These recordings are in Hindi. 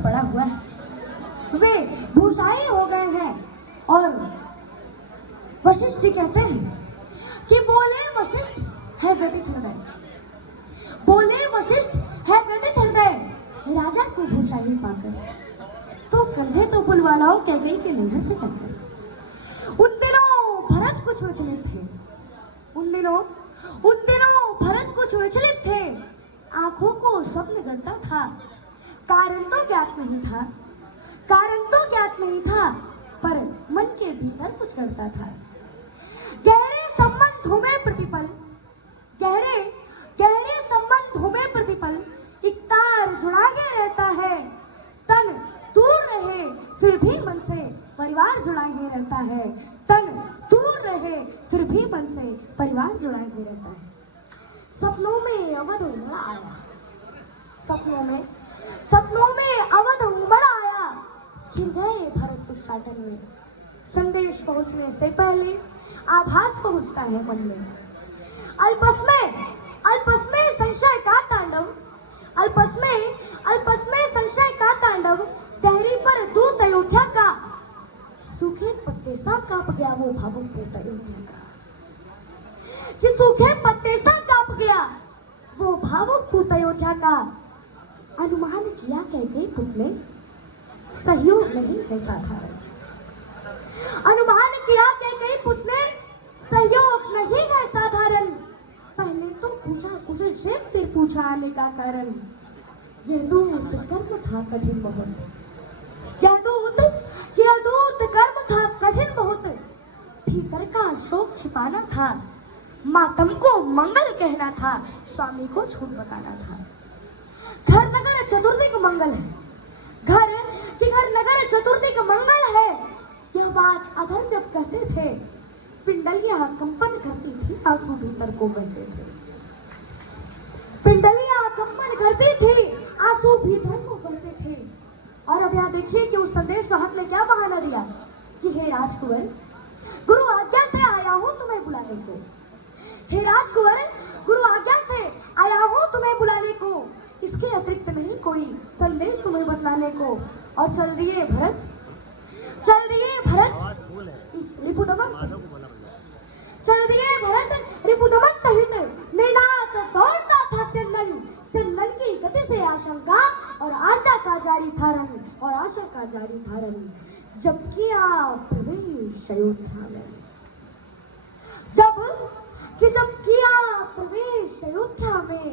पर पड़ा हुआ है, वे भूषाई हो गए हैं। और वशिष्ठ जी कहते हैं कि बोले वशिष्ठ है व्यथित हृदय, बोले वशिष्ठ है व्यथित हृदय, राजा को भूषाई पाकर तो कंधे तो पुलवालाओं कह गई कि नजर से कर गई। उन दिनों भरत कुछ विचलित थे, उन दिनों भरत कुछ विचलित थे। आंखों को स्वप्न गढ़ता था, कारण तो ज्ञात नहीं था, कारण तो ज्ञात नहीं था, पर मन के भीतर कुछ गढ़ता था। गहरे संबंधों में प्रतिपल, गहरे गहरे संबंधों में प्रतिपल एक तार जुड़ा के रहता है। तन दूर रहे फिर भी मन से परिवार जुड़ा ही रहता है, तन दूर रहे फिर भी मन से परिवार जुड़ा ही रहता है। सपनों में अवध उमड़ा आया, सपनों में अवध उमड़ा आया, फिर गए भरत उच्चाटन में। संदेश पहुंचने से पहले आभास पहुंचता है मन में। अल्पस में संशय का तांडव, अल्पस में संशय का तांडव, दहरी पर दूत अयोध्या का, सूखे पत्ते सा कांप गया वो भावुक दूत अयोध्या का, कि सूखे पत्ते सा कांप गया वो भावुक दूत अयोध्या का। अनुमान किया कहते पुतले सहयोग नहीं है साधारण, अनुमान किया कहते पुतले सहयोग नहीं है साधारण। पहले तो पूछा कुशल क्षेम, फिर पूछा आने का कारण। यह दूत कर्म था कठिन बहुत, यह दूत कर्म था कठिन बहुत, भीतर का शोक छिपाना था, मातम को मंगल कहना था, स्वामी को झूठ बताना था। घर नगर चतुर्थी का मंगल है, घर नगर चतुर्थी का मंगल है, यह बात अधर जब कहते थे, पिंडलियां कंपन करती थी, आंसू भीतर को बहते थे। पिंडलियां कंपन करती थी, आंसू भीतर को बहते थे। और अब यहाँ देखिए कि उस संदेश वाहक ने क्या बहाना दिया कि हे राजकुंवर, गुरु आज्ञा से आया हूँ तुम्हें बुलाने को, हे राजकुंवर, गुरु आज्ञा से आया हूँ तुम्हें बुलाने को, इसके अतिरिक्त नहीं कोई संदेश तुम्हें बतलाने को। और चल दिए भरत रिपुदमन सहित निनाद दौड़ता था सिंदन की गति से आशंका और आशा का जारी था रंग, जब किया प्रवेश अयोध्या में, जब किया प्रवेश अयोध्या में,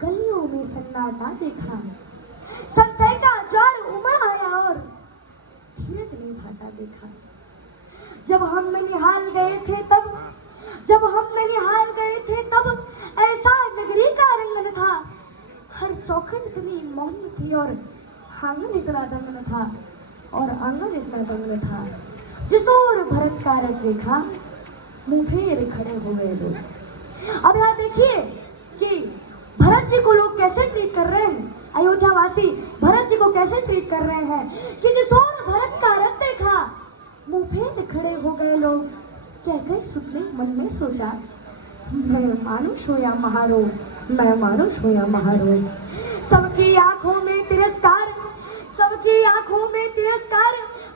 गलियों में सन्नाटा देखा, संशय का ज्वार उमड़ आया और धीरज नहीं भाटा देखा। जब हम ननिहाल गए थे तब ऐसा नगरी का आंगन था, हर चौखट इतनी मौन थी और आंगन इतना दंग था, जिस ओर भरत का रथ देखा मुंह फेर खड़े हो गए लोग। अब यहाँ देखिए कि भरत जी को लोग कैसे ट्रीट कर रहे हैं, अयोध्यावासी भरत जी को कैसे ट्रीट कर रहे हैं कि जिस ओर भरत का रथ देखा मुंह फेर खड़े हो गए लोग। कहते सुनने मन में सोचा, मैं मानुष हो या महारो, सबकी आंखों में तिरस्कार,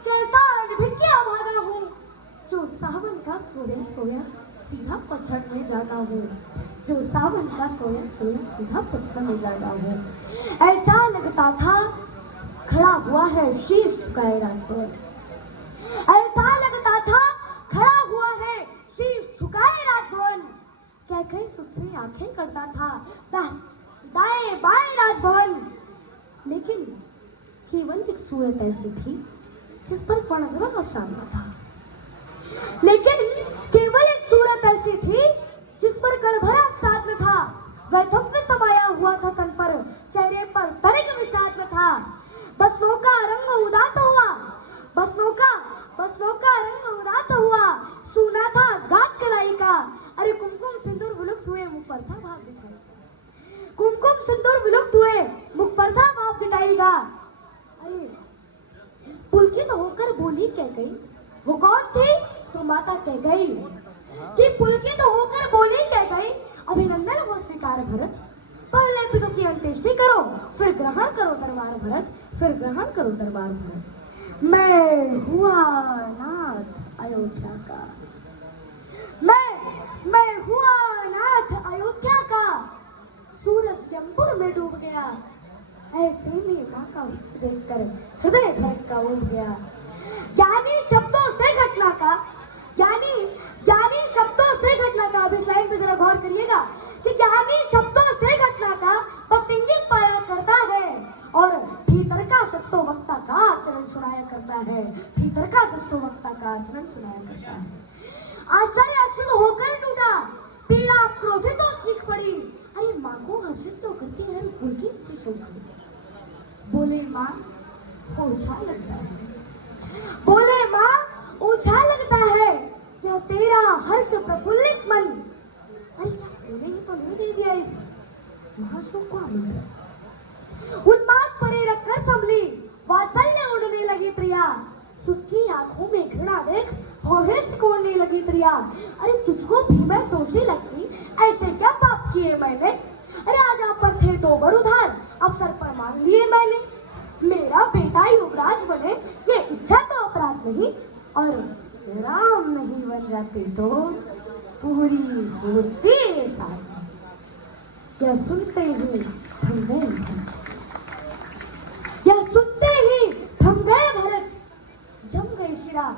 कैसा भिड़किया भागा हूँ, जो सावन का सोया सीधा पतझड़ में जाता हूँ, ऐसा लगता था खड़ा हुआ है शीश झुकाए राजभवन, ऐसा लगता था खड़ा हुआ है शीश झुकाए राजभवन। कह उससे आंखें करता था दाएं बाएं राजभवन, लेकिन केवल एक सूरत ऐसी थी जिस पर पड़गड़ा अवसाना था, लेकिन केवल एक सूरत ऐसी थी जिस पर गढ़भरा अवसाद था, वैधव्य समाया हुआ था तन पर, चेहरे पर तनिक विषाद था। बसनों का रंग उदास हुआ, सुना था गात कलाई का, अरे कुमकुम सिंदूर विलुप्त हुए मुख पर था भाव दिखाई, कुमकुम सिंदूर विलुप्त हुए मुख पर था भाव दिखाएगा। अरे पुलकित होकर बोली कह गई, वो कौन थी? तो माता कह गई कि पुलकित होकर बोली कह गई, अभिनंदन हो स्वीकार भरत, पहले पिता की अंत्येष्टि करो, फिर ग्रहण करो दरबार भरत, फिर ग्रहण करो दरबार भरत। मैं हुआ नाथ अयोध्या का, मैं हुआ नाथ अयोध्या का, सूरज जम्बुर में डूब गया, ऐसे में माँ का रूप देखकर हृदय धड़का उठ गया। ज्ञानी शब्दों से घटना का, ज्ञानी शब्दों से घटना का, अब इस लाइन पे जरा गौर करिएगा कि ज्ञानी शब्दों से घटना का बस इंगित पाया करता है और भीतर का सच तो वक्ता का आचरण सुनाया करता है, भीतर का सच तो वक्ता का आचरण सुनाया करता है। आश्चर्य अक्षुण होकर टूटा, पीड़ा क्रोधित और चीख पड़ी, अरे माँ को हर्षित तो करती है, उनकी से शोक बोले माँ ओझा लगता है, बोले माँ ओझा लगता है, क्या तेरा हर्ष प्रफुल्लित मन, अरे बोले तो नहीं दे दिया इस महाशोक को आमंत्रण। उन्माद परे रखकर संभली, वात्सल्य उड़ने लगी त्रिया, सुख की आंखों में घृणा देख भौहें सिकोड़ने लगी त्रिया, अरे तुझको भी मैं दोषी लगती, ऐसे क्या पाप किए मैंने, राजा पर थे दो बरुधार, अवसर पर मांग लिए मैंने, मेरा बेटा युवराज बने ये इच्छा तो अपराध नहीं, और राम नहीं बन जाते तो पूरी होती साथ। क्या सुनते ही थम गए, क्या सुनते ही थम गए भरत, जम गए शिरा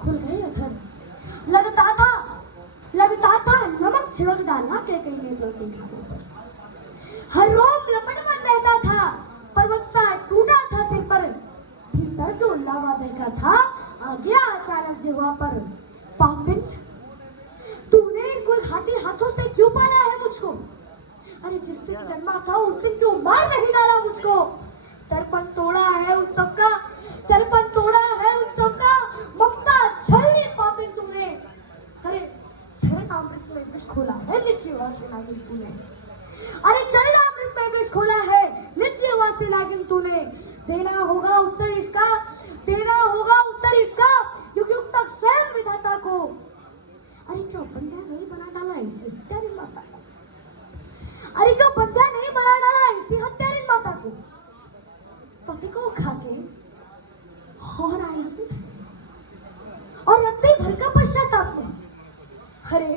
खुल गए अधर, लगता था नमक छिड़क डाला कैकई ने जलते घाटों पर, हर रोम लपट बन रहता था, परवस्सा टूटा था सिर पर, भीतर जो लावा बहका था आ गया अचानक जिह्वा पर। पापिन तूने इनको हाथों से क्यों पाला है मुझको, अरे जिस दिन जन्मा था उस दिन क्यों मार नहीं डाला मुझको, तर्पण तोड़ा है उन सबका, तर्पण तोड़ा है उन सबका, ममता छल दी पापिन तूने, अरे चरणामृत में विष खोला है निश्चय वासे नागिन तूने, अरे चरणामृत में विष खोला है निश्चय वासे नागिन तूने, देना होगा उत्तर इसका, देना होगा उत्तर इसका, युग तक स्वयं विधाता को, अरे क्यों बंधा नहीं बना डाला इसे हत्यारिन माता को, अरे क्यों बंधा नहीं बना डाला इसे हत्यारिन माता को, पति को खाके और आई और रत्ती भर का पश्चाताप में, अरे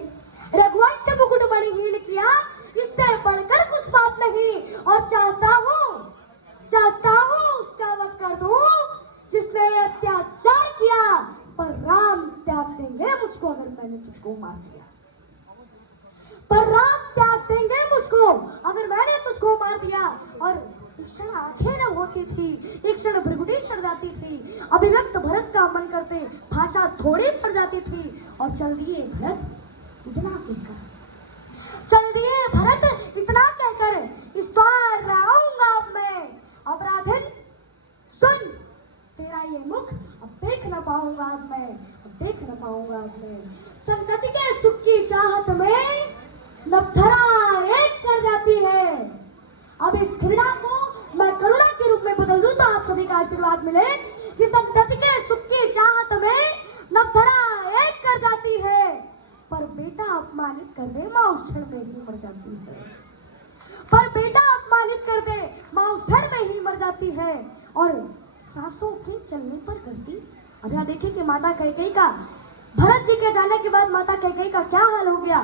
रघुवंश मुकुट बड़ीहीन किया, इससे बढ़कर कुछ बात नहीं, और चाहता हूँ उसका वध कर दूं जिसने अत्याचार किया, पर राम त्याग देंगे मुझको अगर मैंने तुझको मार दिया, पर राम त्याग देंगे मुझको अगर मैंने तुझको मार दिया। और एक क्षण आंखें न होती थी, एक क्षण भ्रुकुटी चढ़ जाती थी, अभिव्यक्त भरत का मन करते भाषा थोड़ी पड़ जाती थी, और चल दिए भरत इतना कहकर, चल दिए भरत इतना कहकर, इस द्वार में आऊंगा अब मैं, अपराधिन सुन तेरा ये मुख अब देख न पाऊंगा अब मैं, अब देख न पाऊंगा अब मैं, संगति के सुख की चाहत में नवधरा एक कर जाती है। अब इस घृणा को मैं करुणा के रूप में बदल दूं तो आप सभी का आशीर्वाद मिले कि संगति के सुख की चाहत में नवधरा एक कर जाती है, पर बेटा अपमानित कर दे माँ उस क्षण में ही मर जाती है, पर बेटा अपमानित कर दे माँ उस क्षण में ही मर जाती है। और सासों के चलने पर करती, अब यहाँ देखिए कि माता कैकेयी का, भरत जी के जाने के बाद माता कैकेयी का क्या हाल हो गया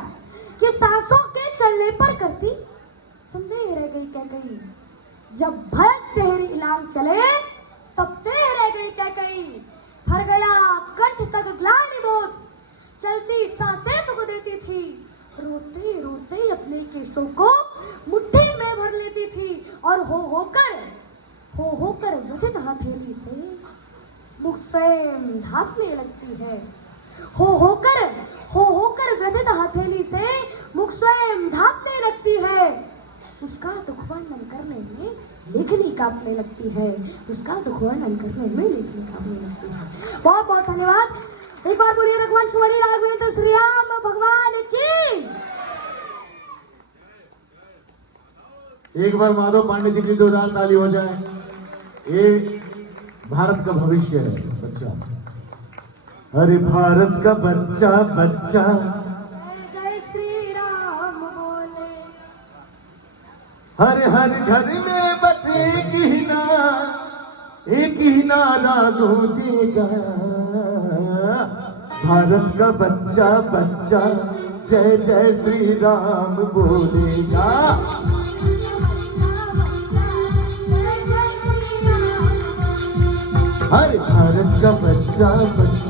कि सासों के चलने पर करती, संदेह रह गई कैकेयी, जब भरत तेरे इलाम चले तब देह रह गई कैकेयी, भर गया कंठ तक ग्लानि बोध, चलती सांसें दुख देती थी, रोते रोते अपने केशों को मुट्ठी में भर लेती थी, और हो होकर वजन हथेली से मुख स्वयं ढांकने लगती है, हो होकर वजन हथेली से मुख स्वयं ढांकने लगती है, उसका दुख वर्णन करने में लेखनी कांपने लगती है, उसका दुख वर्णन करने में लेखनी कांपने लगती है। बहुत बहुत धन्यवाद। एक बार बोलिए रघुवंश वरी राघवेंद्र श्री राम भगवान की। एक बार माधव पांडे जी की जोरदार ताली हो जाए। ये भारत का भविष्य है बच्चा, अरे भारत का बच्चा बच्चा जय श्री राम बोले, हर हर घर में बस एक ही नारा गूंजेगा, भारत का बच्चा बच्चा जय जय श्री राम बोलेगा। हर भारत का बच्चा बच्चा